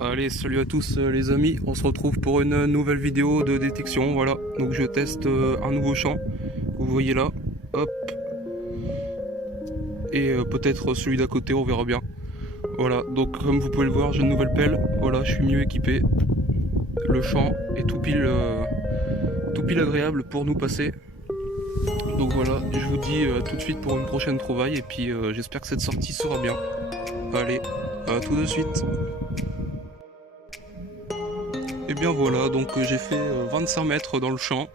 Allez, salut à tous les amis, on se retrouve pour une nouvelle vidéo de détection, voilà. Donc je teste un nouveau champ, vous voyez là, hop. Et peut-être celui d'à côté, on verra bien. Voilà, donc comme vous pouvez le voir, j'ai une nouvelle pelle, voilà, je suis mieux équipé. Le champ est tout pile agréable pour nous passer. Donc voilà, je vous dis tout de suite pour une prochaine trouvaille, et puis j'espère que cette sortie sera bien. Allez, à tout de suite. Et bien voilà, donc j'ai fait 25 mètres dans le champ.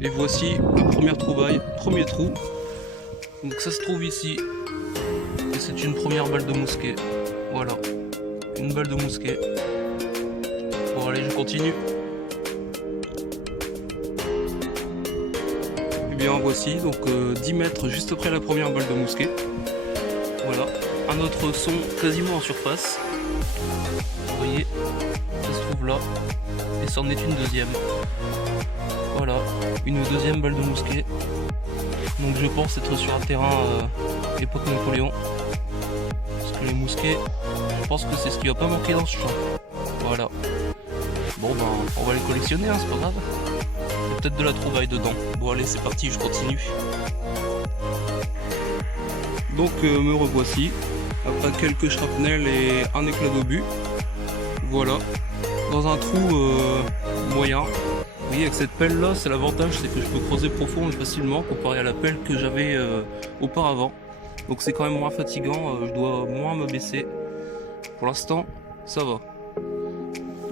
Et voici la première trouvaille, premier trou. Donc ça se trouve ici. Et c'est une première balle de mousquet. Voilà, une balle de mousquet. Bon allez, je continue. Et bien voici, donc 10 mètres juste après la première balle de mousquet. Voilà, un autre son quasiment en surface. Vous voyez, ça se trouve là. Et c'en est une deuxième. Voilà, une deuxième balle de mousquet. Donc je pense être sur un terrain époque Napoléon. Parce que les mousquets, je pense que c'est ce qui va pas manquer dans ce champ. Voilà. Bon ben, on va les collectionner, hein, c'est pas grave. Il y a peut-être de la trouvaille dedans. Bon allez, c'est parti, je continue. Donc me revoici. Après quelques shrapnels et un éclat d'obus. Voilà. Dans un trou moyen. Vous voyez, avec cette pelle là, c'est l'avantage, c'est que je peux creuser profond et facilement comparé à la pelle que j'avais auparavant. Donc c'est quand même moins fatigant, je dois moins me baisser. Pour l'instant, ça va.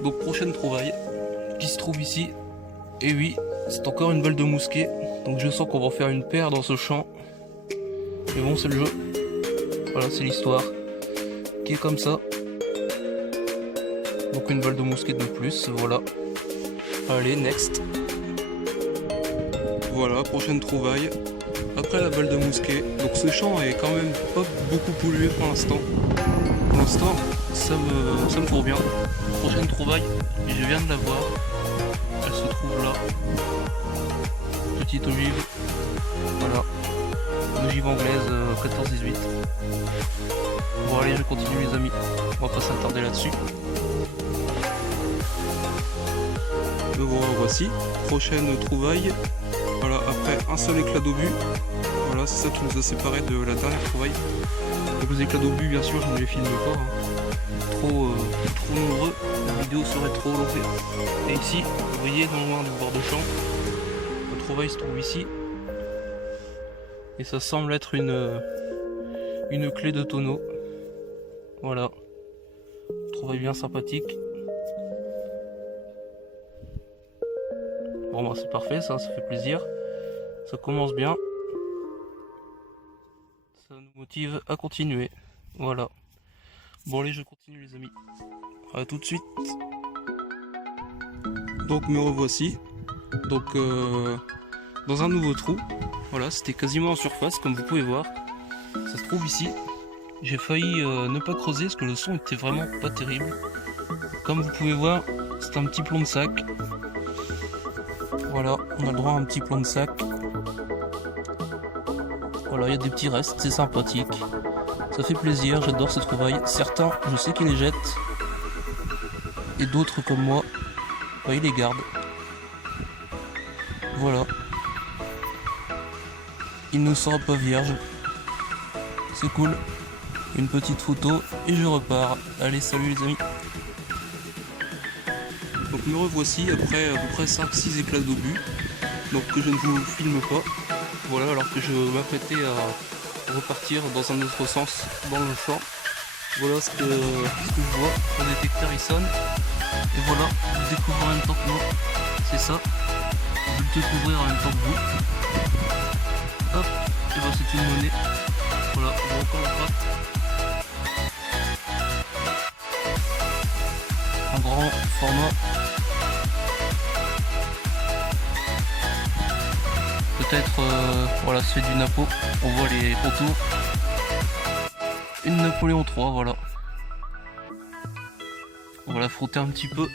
Donc prochaine trouvaille qui se trouve ici. Et oui, c'est encore une balle de mousquet. Donc je sens qu'on va faire une paire dans ce champ. Mais bon, c'est le jeu. Voilà, c'est l'histoire qui est comme ça. Donc une balle de mousquet de plus, voilà. Allez, next. Voilà, prochaine trouvaille. Après la balle de mousquet. Donc ce champ est quand même pas beaucoup pollué pour l'instant. Pour l'instant, ça me court bien. Prochaine trouvaille, je viens de la voir. Elle se trouve là. Petite ogive. Voilà. Une ogive anglaise 14-18. Bon allez, je continue les amis. On va pas s'attarder là-dessus. Me voici, prochaine trouvaille. Voilà, après un seul éclat d'obus. Voilà, c'est ça qui nous a séparés de la dernière trouvaille. Donc les éclats d'obus, bien sûr, je ne les filme pas. Hein. Trop nombreux, la vidéo serait trop longue. Et ici, vous voyez, non loin du bord de champ, la trouvaille se trouve ici. Et ça semble être une clé de tonneau. Voilà. Trouvaille bien sympathique. Bon bah c'est parfait, ça fait plaisir. Ça commence bien. Ça nous motive à continuer. Voilà. Bon allez, je continue les amis. À tout de suite. Donc me revoici. Donc dans un nouveau trou. Voilà, c'était quasiment en surface comme vous pouvez voir. Ça se trouve ici. J'ai failli ne pas creuser parce que le son était vraiment pas terrible. Comme vous pouvez voir, c'est un petit plomb de sac. Voilà, on a le droit à un petit plomb de sac. Voilà, il y a des petits restes, c'est sympathique. Ça fait plaisir, j'adore ces trouvailles. Certains, je sais qu'ils les jettent. Et d'autres comme moi, bah, ils les gardent. Voilà. Il ne sera pas vierge. C'est cool. Une petite photo et je repars. Allez, salut les amis. Donc me revoici après à peu près 5-6 éclats d'obus. Donc que je ne vous filme pas. Voilà, alors que je m'apprêtais à repartir dans un autre sens dans le champ. Voilà ce que je vois. Le détecteur il sonne. Et voilà, vous découvrez en même temps que moi. C'est ça. Vous le découvrir en même temps que vous. Hop, et ben c'est une monnaie. Voilà, on va encore la gratte. Un grand format. Peut-être, voilà, c'est du Napo. On voit les contours. Une Napoléon 3, voilà. On va la frotter un petit peu.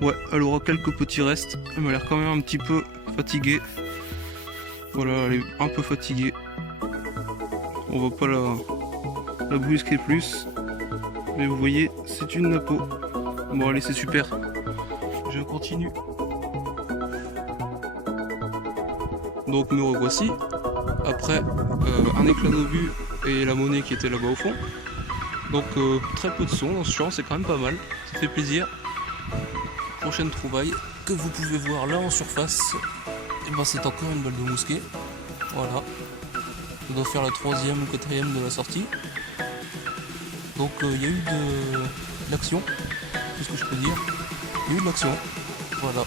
Ouais, elle aura quelques petits restes. Elle m'a l'air quand même un petit peu fatiguée. Voilà, elle est un peu fatiguée. On va pas la brusquer plus. Mais vous voyez, c'est une napo. Bon allez, c'est super. Je continue. Donc me revoici. Après un éclat d'obus et la monnaie qui était là-bas au fond. Donc très peu de son dans ce champ, c'est quand même pas mal. Ça fait plaisir. Prochaine trouvaille que vous pouvez voir là en surface. Et ben c'est encore une balle de mousquet. Voilà. Ça doit faire la 3e ou 4e de la sortie. Donc il y a eu de l'action. Qu'est-ce que je peux dire? Il y a eu de l'action. Voilà.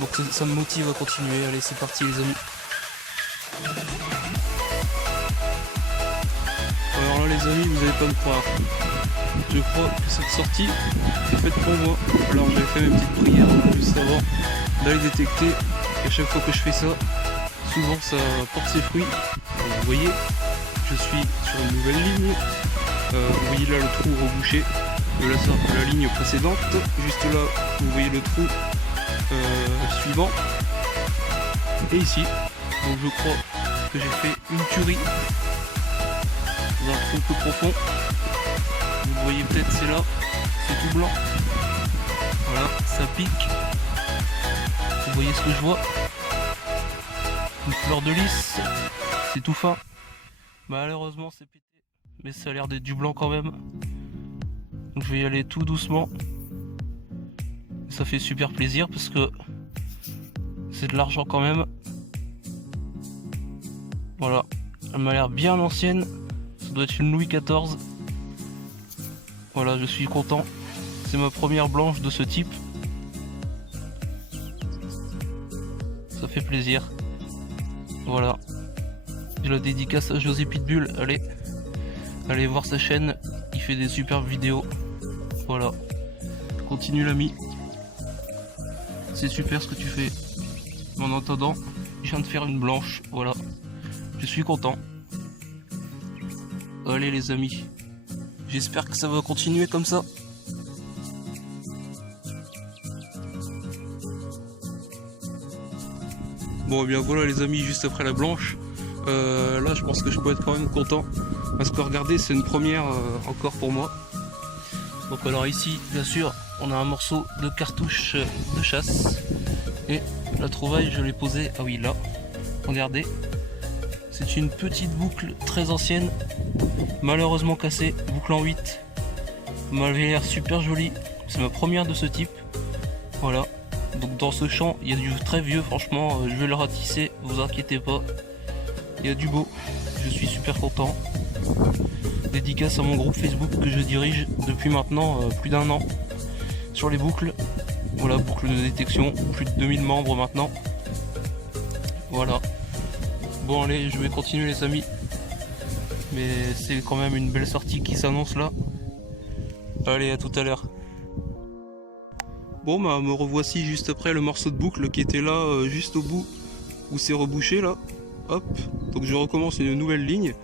Donc ça me motive à continuer. Allez, c'est parti les amis. Alors là les amis, vous n'allez pas me croire. Je crois que cette sortie est faite pour moi. Alors j'avais fait mes petites prières juste avant d'aller détecter. Et à chaque fois que je fais ça, souvent ça porte ses fruits. Donc, vous voyez, je suis sur une nouvelle ligne. Vous voyez là le trou rebouché de la ligne précédente. Juste là, vous voyez le trou suivant. Et ici, donc je crois que j'ai fait une tuerie dans un trou peu profond. Vous voyez peut-être, c'est là, c'est tout blanc. Voilà, ça pique. Vous voyez ce que je vois? Une fleur de lys, c'est tout fin. Malheureusement, c'est pété. Mais ça a l'air d'être du blanc quand même. Donc je vais y aller tout doucement. Ça fait super plaisir parce que c'est de l'argent quand même. Voilà, elle m'a l'air bien ancienne. Ça doit être une Louis XIV. Voilà, je suis content. C'est ma première blanche de ce type. Ça fait plaisir. Voilà. Je la dédicace à José Pitbull. Allez voir sa chaîne. Il fait des superbes vidéos. Voilà. Continue l'ami. C'est super ce que tu fais. En attendant, je viens de faire une blanche. Voilà. Je suis content. Allez les amis. J'espère que ça va continuer comme ça. Bon, et bien voilà les amis, juste après la blanche. Là, je pense que je peux être quand même content. Parce que regardez, c'est une première encore pour moi. Donc alors ici, bien sûr, on a un morceau de cartouche de chasse. Et la trouvaille, je l'ai posée, ah oui, là. Regardez. C'est une petite boucle très ancienne. Malheureusement cassée, boucle en 8. M'avait l'air super jolie. C'est ma première de ce type. Voilà. Donc dans ce champ, il y a du très vieux, franchement, je vais le ratisser, vous inquiétez pas. Il y a du beau, je suis super content. Dédicace à mon groupe Facebook que je dirige depuis maintenant plus d'1 an sur les boucles. Voilà, boucle de détection, plus de 2000 membres maintenant. Voilà. Bon allez, je vais continuer les amis. Mais c'est quand même une belle sortie qui s'annonce là. Allez, à tout à l'heure. Bon bah me revoici juste après le morceau de boucle qui était là juste au bout où c'est rebouché là. Hop, donc je recommence une nouvelle ligne.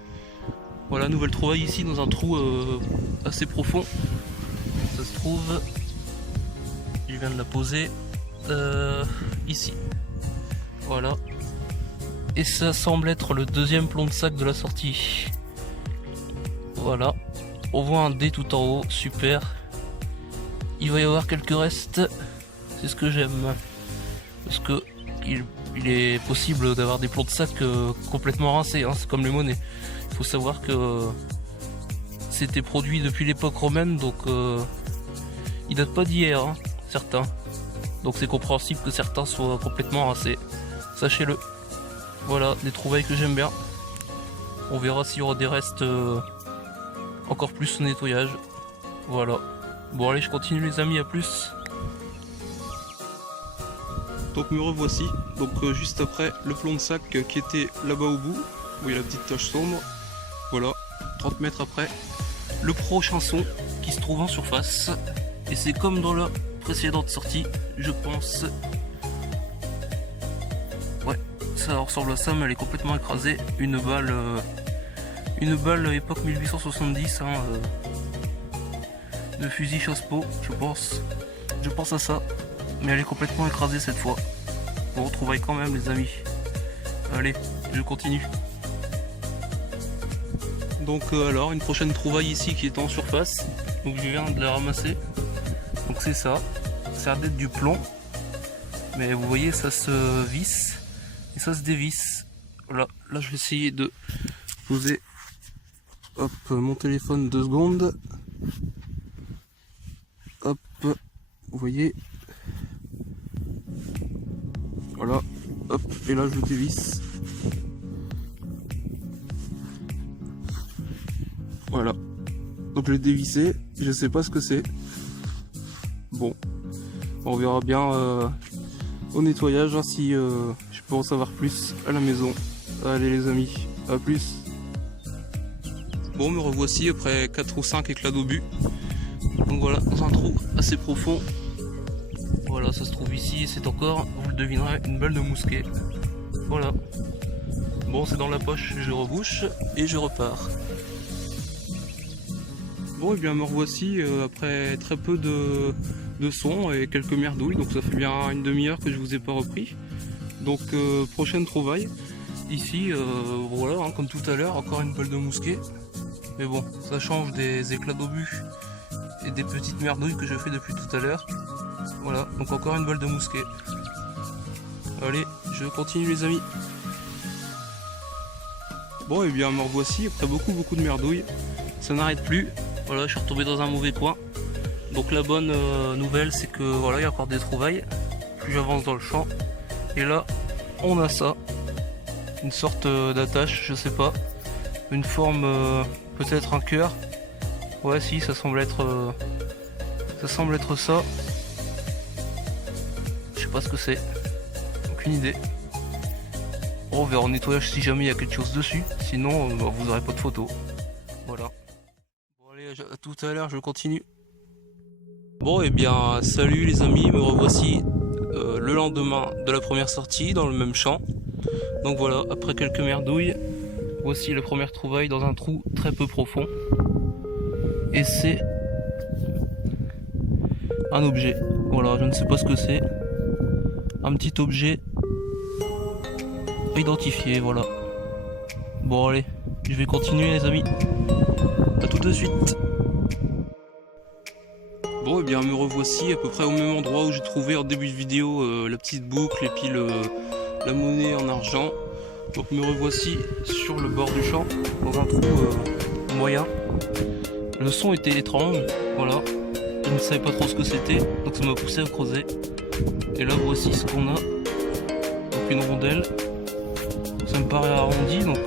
Voilà, nouvelle trouvaille ici dans un trou assez profond. Ça se trouve, je viens de la poser ici. Voilà. Et ça semble être le deuxième plomb de sac de la sortie. Voilà. On voit un dé tout en haut, super. Il va y avoir quelques restes, c'est ce que j'aime. Parce que il est possible d'avoir des plombs de sac complètement rincés, hein, c'est comme les monnaies. Il faut savoir que c'était produit depuis l'époque romaine, donc il date pas d'hier, hein, certains. Donc c'est compréhensible que certains soient complètement rincés. Sachez-le. Voilà, des trouvailles que j'aime bien. On verra s'il y aura des restes encore plus au nettoyage. Voilà. Bon allez, je continue les amis, à plus. Donc me revoici, donc juste après le plomb de sac qui était là-bas au bout. Vous voyez la petite tache sombre. Voilà, 30 mètres après. Le prochain son qui se trouve en surface. Et c'est comme dans la précédente sortie, je pense. Ouais, ça ressemble à ça, mais elle est complètement écrasée. Une balle époque 1870, hein, de fusil chasse-peau, je pense à ça, mais elle est complètement écrasée cette fois. On retrouverait quand même les amis. Allez, je continue. Donc alors une prochaine trouvaille ici qui est en surface. Donc je viens de la ramasser. Donc c'est ça. Ça a l'air d'être du plomb. Mais vous voyez ça se visse et ça se dévisse. Voilà, là je vais essayer de poser hop mon téléphone 2 secondes. Hop, vous voyez. Voilà, hop, et là je dévisse. Voilà. Donc je l'ai dévissé, je sais pas ce que c'est. Bon, on verra bien au nettoyage hein, si je peux en savoir plus à la maison. Allez les amis, à plus. Bon, me revoici après 4 ou 5 éclats d'obus. Donc voilà, dans un trou assez profond. Voilà, ça se trouve ici et c'est encore, vous le devinerez, une balle de mousquet. Voilà. Bon, c'est dans la poche, je rebouche et je repars. Bon, et bien me revoici après très peu de son et quelques merdouilles, donc ça fait bien une demi-heure que je vous ai pas repris. Donc prochaine trouvaille. Ici, voilà, hein, comme tout à l'heure, encore une balle de mousquet. Mais bon, ça change des éclats d'obus et des petites merdouilles que je fais depuis tout à l'heure. Voilà, donc encore une balle de mousquet. Allez, je continue les amis. Bon, et bien me revoici après beaucoup de merdouilles. Ça n'arrête plus. Voilà, je suis retombé dans un mauvais coin. Donc la bonne nouvelle, c'est que voilà, il y a encore des trouvailles. Plus j'avance dans le champ. Et là, on a ça. Une sorte d'attache, je sais pas. Une forme, peut-être un cœur. Ouais, si, ça semble être ça. Je sais pas ce que c'est. Aucune idée. Bon, on verra en nettoyage si jamais il y a quelque chose dessus. Sinon, vous aurez pas de photo. Voilà. Bon, allez, à tout à l'heure, je continue. Bon, et bien, salut les amis, me revoici le lendemain de la première sortie dans le même champ. Donc voilà, après quelques merdouilles, voici la première trouvaille dans un trou très peu profond. Et c'est un objet. Voilà, je ne sais pas ce que c'est. Un petit objet identifié, voilà. Bon allez, je vais continuer les amis. A tout de suite. Bon, et bien me revoici à peu près au même endroit où j'ai trouvé en début de vidéo la petite boucle et puis la monnaie en argent. Donc me revoici sur le bord du champ, dans un trou moyen. Le son était étrange, voilà. Je ne savais pas trop ce que c'était, donc ça m'a poussé à creuser. Et là voici ce qu'on a. Donc une rondelle. Ça me paraît arrondi, donc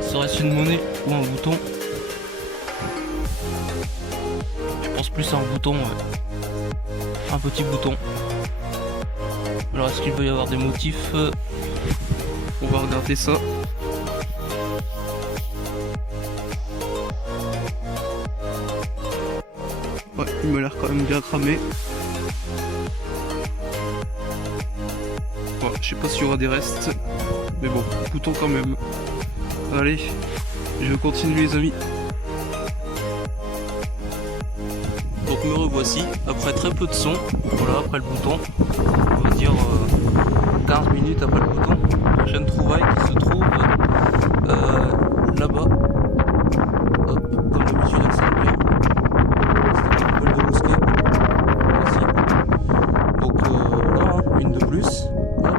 ça reste une monnaie ou un bouton. Je pense plus à un bouton, ouais. Un petit bouton. Alors est-ce qu'il va y avoir des motifs? On va regarder ça. Ouais, il m'a l'air quand même bien cramé. Bon, je sais pas s'il y aura des restes, mais bon, écoutons quand même. Allez, je continue les amis. Donc me revoici, après très peu de son, voilà, après le bouton, on va dire 15 minutes après le bouton. Prochaine trouvaille qui se trouve là-bas. Hop, comme d'habitude avec cette paire. C'est une balle de mousquet. Ici. Donc là, hein, une de plus. Hop,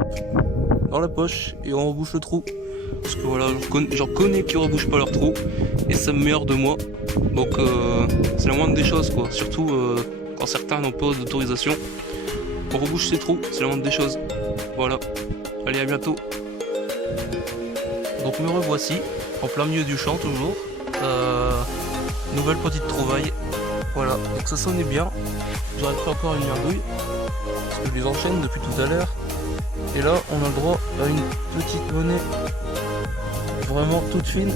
dans la poche et on rebouche le trou. Parce que voilà, j'en connais qui rebouchent pas leur trou. Et ça me met hors de moi. Donc c'est la moindre des choses quoi. Surtout quand certains n'ont pas d'autorisation. On rebouche ses trous, c'est la moindre des choses. Voilà. Allez, à bientôt. Donc me revoici, en plein milieu du champ toujours. Nouvelle petite trouvaille. Voilà, donc ça sonnait bien. J'aurais pris encore une merdouille. Parce que je les enchaîne depuis tout à l'heure. Et là, on a le droit à une petite monnaie. Vraiment toute fine.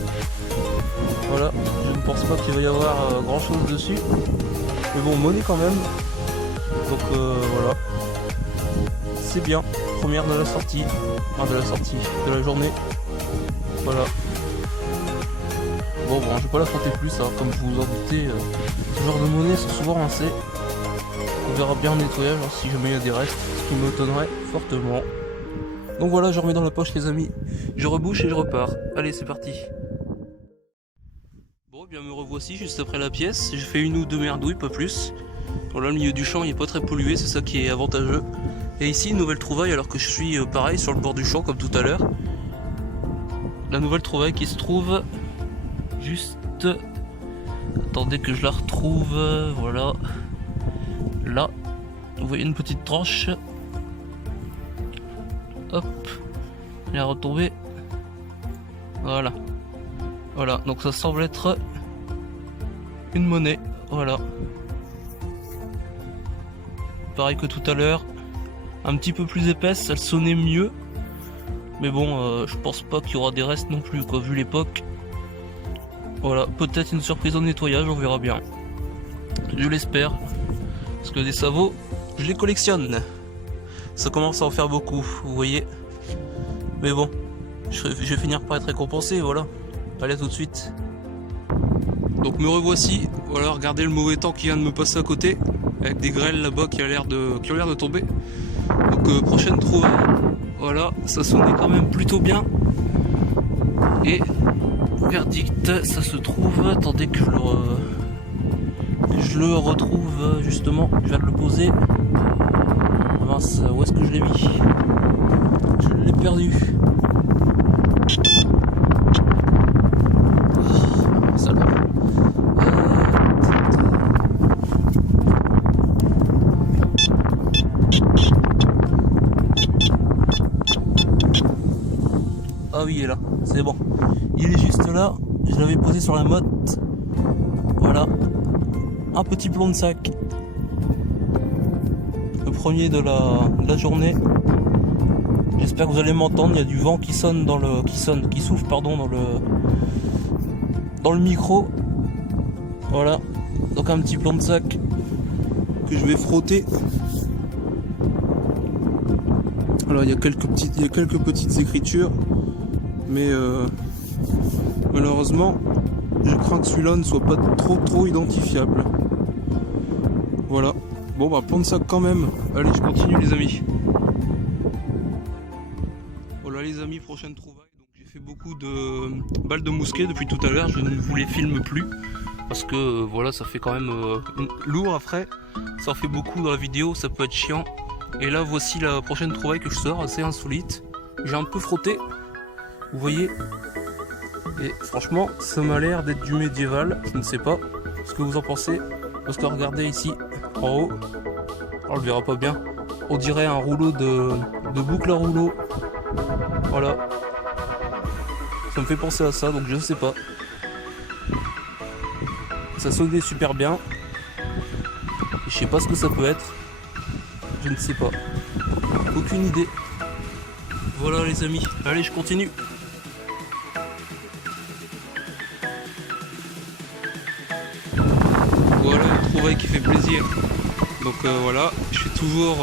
Voilà, je ne pense pas qu'il va y avoir grand chose dessus. Mais bon, monnaie quand même. Donc voilà. C'est bien. Première de la sortie. Enfin de la sortie, de la journée. Voilà. Bon, je vais pas la frotter plus, hein, comme vous vous en doutez. Ce genre de monnaie sont souvent rincées. On verra bien en nettoyage hein, si jamais il y a des restes, ce qui m'étonnerait fortement. Donc voilà, je remets dans la poche les amis. Je rebouche et je repars. Allez, c'est parti. Bon, bien me revoici juste après la pièce. J'ai fait une ou deux merdouilles, pas plus. Bon, là, le milieu du champ, il est pas très pollué, c'est ça qui est avantageux. Et ici, une nouvelle trouvaille, alors que je suis pareil sur le bord du champ, comme tout à l'heure. La nouvelle trouvaille qui se trouve juste... Attendez que je la retrouve, voilà. Là, vous voyez une petite tranche. Hop, elle est retombée. Voilà. Voilà, donc ça semble être une monnaie. Voilà. Pareil que tout à l'heure. Un petit peu plus épaisse, elle sonnait mieux. Mais bon, je pense pas qu'il y aura des restes non plus, quoi, vu l'époque. Voilà, peut-être une surprise au nettoyage, on verra bien. Je l'espère. Parce que des sabots, je les collectionne. Ça commence à en faire beaucoup, vous voyez. Mais bon, je vais finir par être récompensé, voilà. Allez, à tout de suite. Donc me revoici. Voilà, regardez le mauvais temps qui vient de me passer à côté. Avec des grêles là-bas qui ont l'air de tomber. Donc prochaine trouvaille. Voilà, ça sonnait quand même plutôt bien. Et verdict, ça se trouve. Attendez que je le retrouve justement. Je viens de le poser. Mince, où est-ce que je l'ai mis? Je l'ai perdu. Oh, salope. Ah oui, il est là, c'est bon. Il est juste là, je l'avais posé sur la motte. Voilà. Un petit plomb de sac. Le premier de la journée. J'espère que vous allez m'entendre, il y a du vent qui sonne qui souffle pardon dans le micro. Voilà. Donc un petit plomb de sac que je vais frotter. Alors il y a quelques petites écritures. Mais malheureusement, je crains que celui-là ne soit pas trop identifiable. Voilà. Bon bah plomb de sac quand même. Allez, je continue les amis. Voilà les amis, prochaine trouvaille. Donc j'ai fait beaucoup de balles de mousquet depuis tout à l'heure. Je ne vous les filme plus parce que voilà, ça fait quand même lourd après. Ça en fait beaucoup dans la vidéo, ça peut être chiant. Et là voici la prochaine trouvaille que je sors, assez insolite. J'ai un peu frotté. Vous voyez, et franchement ça m'a l'air d'être du médiéval, je ne sais pas ce que vous en pensez, parce que regardez ici en haut, on le verra pas bien, on dirait un rouleau de boucle à rouleau, voilà, ça me fait penser à ça, donc je ne sais pas, ça sonnait super bien, je sais pas ce que ça peut être, je ne sais pas, aucune idée. Voilà les amis, allez je continue. Voilà une trouvaille qui fait plaisir. Donc voilà, je suis toujours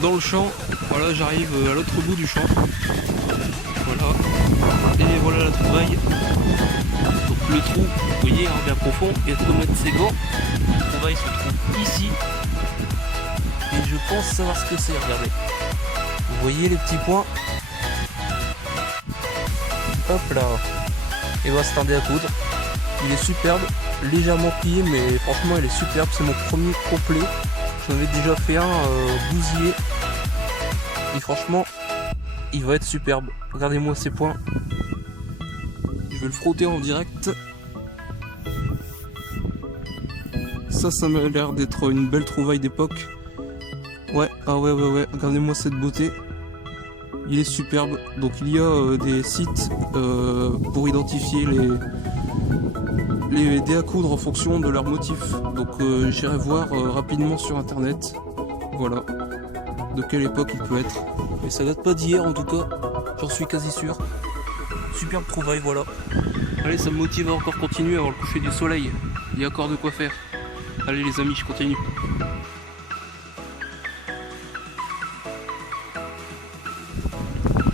dans le champ. Voilà, j'arrive à l'autre bout du champ. Voilà. Et voilà la trouvaille. Donc le trou, vous voyez, bien profond. Il y a de mettre ses gants. La trouvaille se trouve ici. Et je pense savoir ce que c'est, regardez. Vous voyez les petits points. Hop là. Et voilà, c'est un dé à coudre. Il est superbe, légèrement plié, mais franchement il est superbe. C'est mon premier complet. J'en avais déjà fait un bousillé. Et franchement, il va être superbe. Regardez-moi ces points. Je vais le frotter en direct. Ça m'a l'air d'être une belle trouvaille d'époque. Ouais, ah ouais. Regardez-moi cette beauté. Il est superbe. Donc il y a des sites pour identifier les dés à coudre en fonction de leur motif. Donc j'irai voir rapidement sur internet. Voilà. De quelle époque il peut être. Et ça date pas d'hier en tout cas. J'en suis quasi sûr. Superbe trouvaille, voilà. Allez, ça me motive à encore continuer avant le coucher du soleil. Il y a encore de quoi faire. Allez les amis, je continue.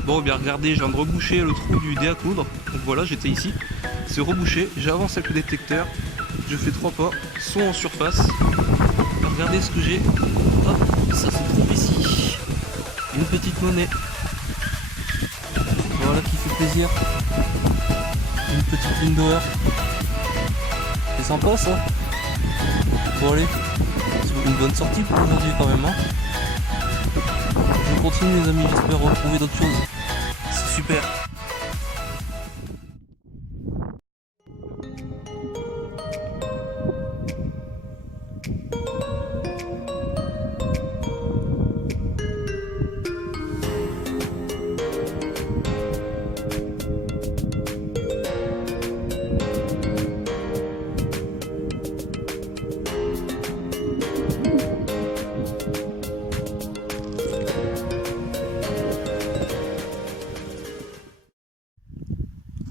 Bon, bien regardez, je viens de reboucher le trou du dé à coudre. Donc voilà, j'étais ici. C'est rebouché, j'avance avec le détecteur. Je fais 3 pas, son en surface. Regardez ce que j'ai. Hop, ça se trouve ici. Une petite monnaie. Voilà qui fait plaisir. Une petite mine d'or. C'est sympa ça. Bon allez, c'est une bonne sortie pour aujourd'hui quand même. Hein. Je continue les amis, j'espère retrouver d'autres choses. C'est super.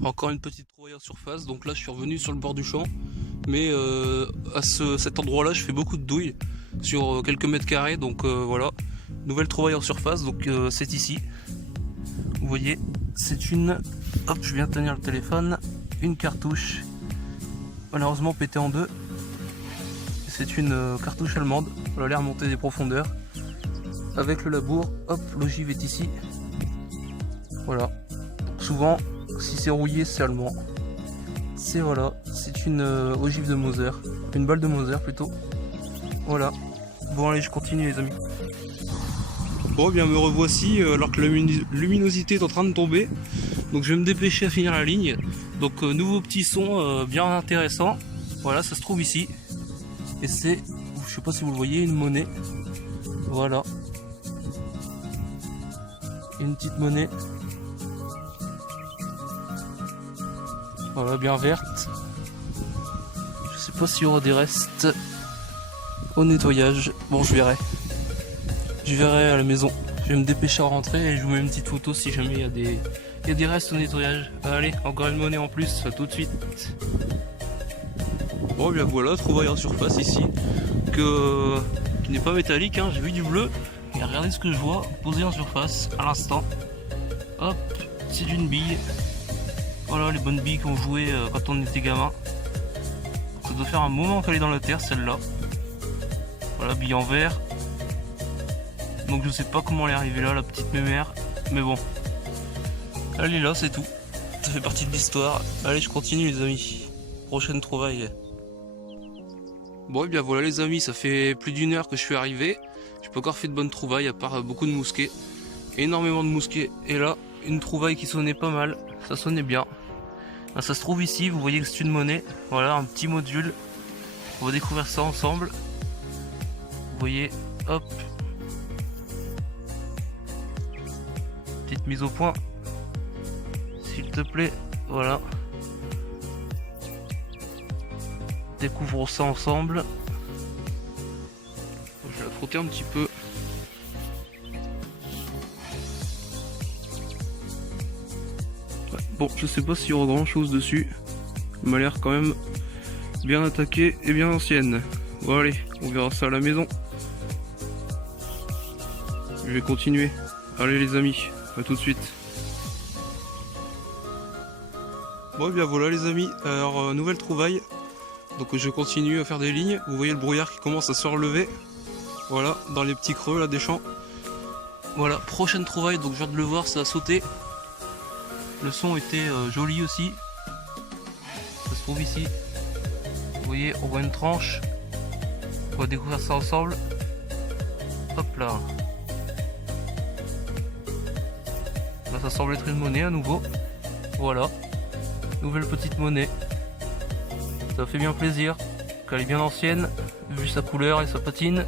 Encore une petite trouvaille en surface, donc là je suis revenu sur le bord du champ, mais cet endroit là je fais beaucoup de douilles sur quelques mètres carrés, donc voilà, nouvelle trouvaille en surface, donc c'est ici, vous voyez, c'est une, hop je viens de tenir le téléphone, une cartouche, malheureusement pétée en deux, c'est une cartouche allemande, elle a l'air remonter des profondeurs, avec le labour, hop l'ogive est ici, voilà, souvent si c'est rouillé c'est allemand. C'est voilà, c'est une ogive de Moser, une balle de Moser plutôt. Voilà. Bon allez je continue les amis. Bon bien me revoici alors que la luminosité est en train de tomber. Donc je vais me dépêcher à finir la ligne. Donc nouveau petit son bien intéressant. Voilà ça se trouve ici. Et c'est, je sais pas si vous le voyez, une monnaie. Voilà. Une petite monnaie. Voilà, bien verte. Je sais pas s'il y aura des restes au nettoyage. Bon, je verrai. Je verrai à la maison. Je vais me dépêcher à rentrer et je vous mets une petite photo si jamais il y a des restes au nettoyage. Allez, encore une monnaie en plus, tout de suite. Bon, bien voilà, trouvaille en surface ici. Qui n'est pas métallique, hein. J'ai vu du bleu. Et regardez ce que je vois posé en surface à l'instant. Hop, c'est d'une bille. Voilà les bonnes billes qu'on jouait quand on était gamin. Ça doit faire un moment qu'elle est dans la terre celle-là. Voilà, bille en verre. Donc je sais pas comment elle est arrivée là, la petite mémère. Mais bon. Elle est là, c'est tout. Ça fait partie de l'histoire. Allez, je continue les amis. Prochaine trouvaille. Bon et bien voilà les amis, ça fait plus d'1 heure que je suis arrivé. J'ai pas encore fait de bonnes trouvailles à part beaucoup de mousquets. Énormément de mousquets. Et là, une trouvaille qui sonnait pas mal. Ça sonnait bien. Ben, ça se trouve ici, vous voyez que c'est une monnaie. Voilà, un petit module. On va découvrir ça ensemble. Vous voyez, hop. Petite mise au point. S'il te plaît, voilà. Découvrons ça ensemble. Je vais la frotter un petit peu. Bon, je sais pas s'il y aura grand chose dessus. Elle m'a l'air quand même bien attaquée et bien ancienne. Bon allez, on verra ça à la maison. Je vais continuer. Allez les amis, à tout de suite. Bon et bien voilà les amis, alors nouvelle trouvaille. Donc je continue à faire des lignes. Vous voyez le brouillard qui commence à se relever. Voilà, dans les petits creux là des champs. Voilà, prochaine trouvaille, donc je viens de le voir, ça a sauté. Le son était joli aussi. Ça se trouve ici. Vous voyez, on voit une tranche. On va découvrir ça ensemble. Hop là. Là, ça semble être une monnaie à nouveau. Voilà. Nouvelle petite monnaie. Ça fait bien plaisir. Elle est bien ancienne, vu sa couleur et sa patine.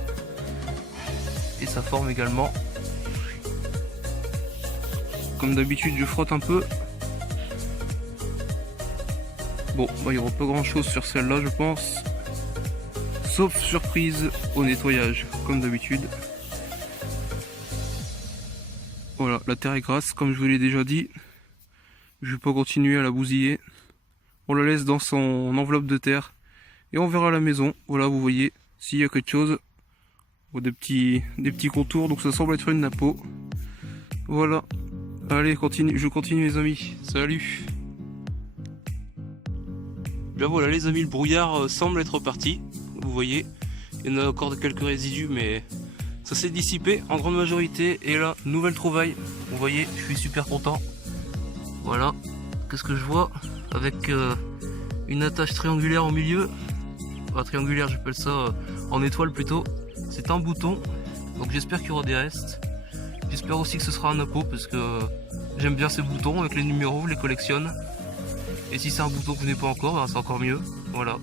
Et sa forme également. Comme d'habitude, je frotte un peu. Bon, bah, il n'y aura pas grand chose sur celle-là, je pense. Sauf surprise au nettoyage, comme d'habitude. Voilà, la terre est grasse, comme je vous l'ai déjà dit. Je vais pas continuer à la bousiller. On la laisse dans son enveloppe de terre. Et on verra à la maison. Voilà, vous voyez, s'il y a quelque chose. Des petits contours, donc ça semble être une napo. Voilà. Allez, je continue les amis. Salut. Bien voilà les amis, le brouillard semble être parti. Vous voyez, il y en a encore quelques résidus, mais ça s'est dissipé en grande majorité. Et là, nouvelle trouvaille. Vous voyez, je suis super content. Voilà. Qu'est-ce que je vois? Avec une attache triangulaire au milieu. triangulaire, j'appelle ça en étoile plutôt. C'est un bouton, donc j'espère qu'il y aura des restes. J'espère aussi que ce sera un Napo parce que j'aime bien ces boutons avec les numéros, je les collectionne. Et si c'est un bouton que vous n'avez pas encore, ben c'est encore mieux. Voilà.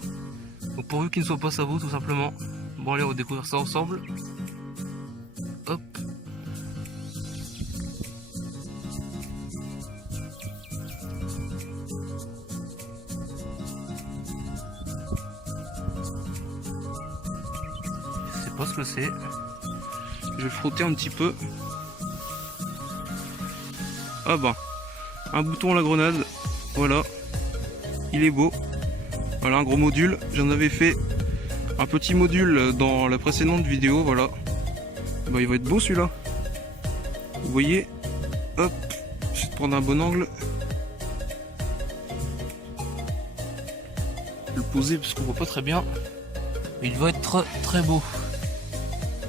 Donc pourvu qu'il ne soit pas sabot tout simplement. Bon allez, on va découvrir ça ensemble. Hop. Je sais pas ce que c'est. Je vais frotter un petit peu. Ah bah, un bouton à la grenade, voilà, il est beau. Voilà un gros module, j'en avais fait un petit module dans la précédente vidéo, voilà. Bah il va être beau celui-là. Vous voyez, hop, je vais prendre un bon angle. Je vais le poser parce qu'on voit pas très bien. Il va être très beau.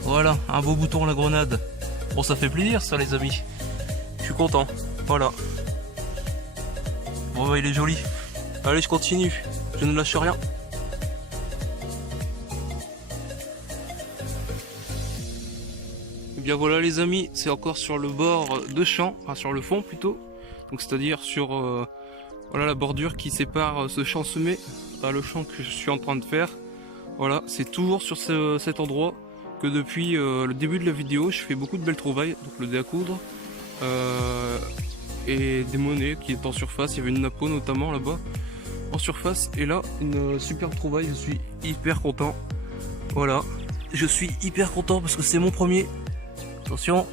Voilà, un beau bouton à la grenade. Bon, ça fait plaisir ça les amis. Je suis content. Voilà. Bon bah il est joli. Allez, je continue. Je ne lâche rien. Et bien voilà les amis, c'est encore sur le bord de champ, enfin sur le fond plutôt. Donc c'est-à-dire sur voilà la bordure qui sépare ce champ semé à le champ que je suis en train de faire. Voilà, c'est toujours sur cet endroit que depuis le début de la vidéo, je fais beaucoup de belles trouvailles. Donc le dé à coudre. Et des monnaies qui est en surface, il y avait une Napo notamment là-bas en surface, et là une superbe trouvaille, je suis hyper content. Voilà, je suis hyper content parce que c'est mon premier. Attention,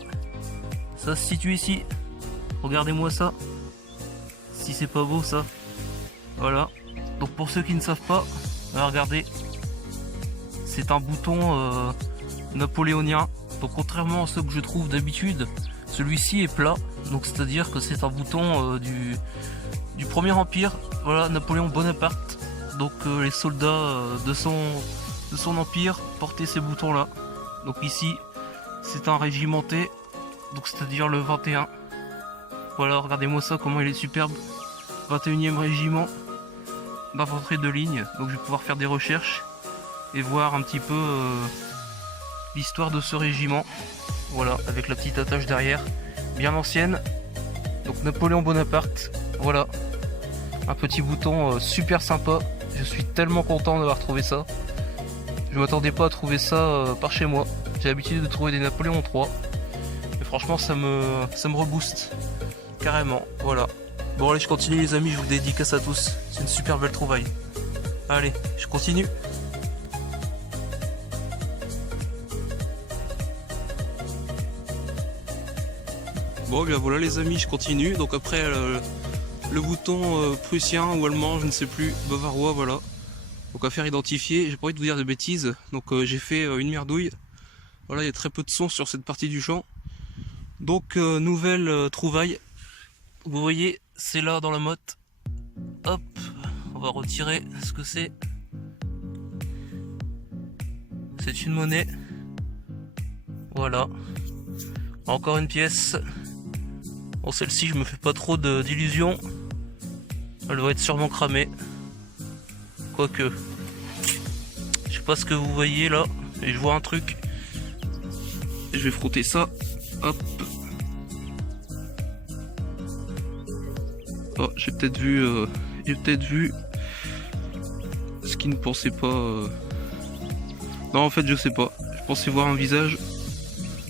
ça se situe ici, regardez-moi ça, si c'est pas beau ça. Voilà, donc pour ceux qui ne savent pas, regardez, c'est un bouton napoléonien. Donc contrairement à ceux que je trouve d'habitude, celui-ci est plat, donc c'est-à-dire que c'est un bouton du Premier Empire, voilà, Napoléon Bonaparte. Donc les soldats de son empire portaient ces boutons-là. Donc ici, c'est un régimenté, donc c'est-à-dire le 21. Voilà, regardez-moi ça, comment il est superbe. 21e régiment d'infanterie de ligne, donc je vais pouvoir faire des recherches et voir un petit peu l'histoire de ce régiment. Voilà, avec la petite attache derrière, bien ancienne. Donc Napoléon Bonaparte, voilà. Un petit bouton super sympa. Je suis tellement content d'avoir trouvé ça. Je m'attendais pas à trouver ça par chez moi. J'ai l'habitude de trouver des Napoléon 3. Mais franchement, ça me rebooste. Carrément, voilà. Bon allez, je continue les amis, je vous dédicace à tous. C'est une super belle trouvaille. Allez, je continue. Bon, bien voilà les amis, je continue. Donc après le bouton prussien ou allemand, je ne sais plus, bavarois, voilà. Donc à faire identifier, j'ai pas envie de vous dire de bêtises. Donc j'ai fait une merdouille. Voilà, il y a très peu de son sur cette partie du champ. Donc nouvelle trouvaille. Vous voyez, c'est là dans la motte. Hop, on va retirer ce que c'est. C'est une monnaie. Voilà. Encore une pièce. Bon, celle-ci, je me fais pas trop d'illusions. Elle va être sûrement cramée. Quoique. Je sais pas ce que vous voyez là. Mais je vois un truc. Je vais frotter ça. Hop. Oh, j'ai peut-être vu ce qu'il ne pensait pas. Non, en fait, je sais pas. Je pensais voir un visage.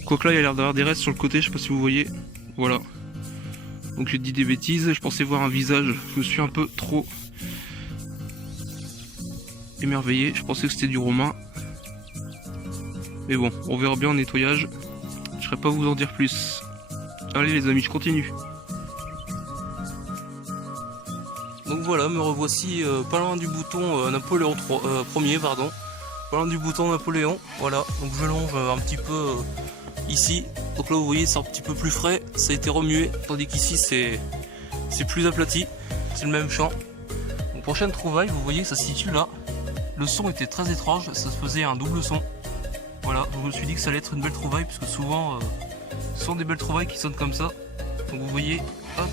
Quoique là, il y a l'air d'avoir des restes sur le côté. Je sais pas si vous voyez. Voilà. Donc j'ai dit des bêtises. Je pensais voir un visage. Je me suis un peu trop émerveillé. Je pensais que c'était du romain. Mais bon, on verra bien en nettoyage. Je ne saurais pas vous en dire plus. Allez les amis, je continue. Donc voilà, me revoici pas loin du bouton Napoléon 3, premier, pardon. Pas loin du bouton Napoléon, voilà. Donc je longe un petit peu ici. Donc là vous voyez c'est un petit peu plus frais, ça a été remué. Tandis qu'ici c'est plus aplati, c'est le même champ. Donc prochaine trouvaille, vous voyez que ça se situe là. Le son était très étrange, ça se faisait un double son. Voilà, donc je me suis dit que ça allait être une belle trouvaille, parce que souvent ce sont des belles trouvailles qui sonnent comme ça. Donc vous voyez, hop.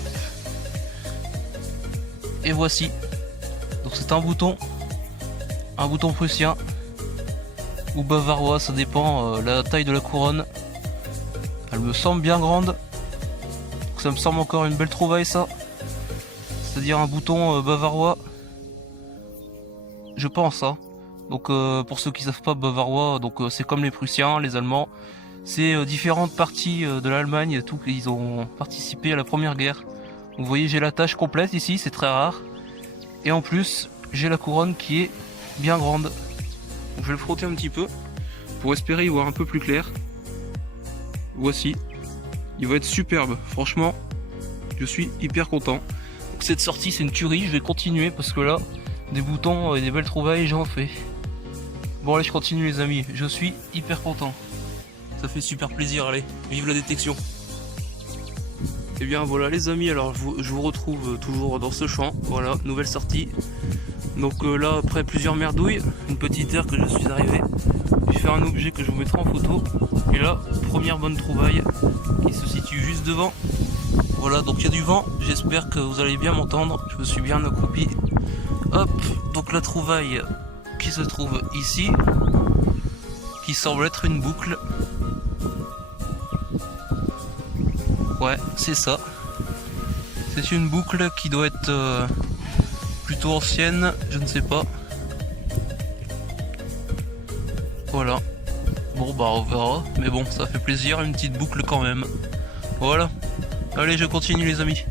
Et voici. Donc c'est un bouton un bouton prussien ou bavarois, ça dépend la taille de la couronne. Elle me semble bien grande, donc ça me semble encore une belle trouvaille ça. C'est-à-dire un bouton bavarois, je pense hein. Donc pour ceux qui savent pas, bavarois, donc c'est comme les Prussiens, les Allemands, c'est différentes parties de l'Allemagne et tout, ils ont participé à la première guerre. Donc, vous voyez, j'ai la tache complète ici, c'est très rare, et en plus j'ai la couronne qui est bien grande. Donc, je vais le frotter un petit peu pour espérer y voir un peu plus clair. Voici, il va être superbe, franchement, je suis hyper content. Donc, cette sortie c'est une tuerie, je vais continuer parce que là, des boutons et des belles trouvailles j'en fais. Bon allez, je continue les amis, je suis hyper content. Ça fait super plaisir, allez, vive la détection. Et bien voilà les amis, alors je vous retrouve toujours dans ce champ, voilà, nouvelle sortie. Donc là, après plusieurs merdouilles, une petite heure que je suis arrivé, je vais faire un objet que je vous mettrai en photo. Et là, première bonne trouvaille qui se situe juste devant. Voilà, donc il y a du vent, j'espère que vous allez bien m'entendre, je me suis bien accroupi. Hop, donc la trouvaille qui se trouve ici, qui semble être une boucle. Ouais, c'est ça. C'est une boucle qui doit être plutôt ancienne, je ne sais pas. Voilà. Bon bah on verra, mais bon, ça fait plaisir, une petite boucle quand même. Voilà. Allez, je continue les amis.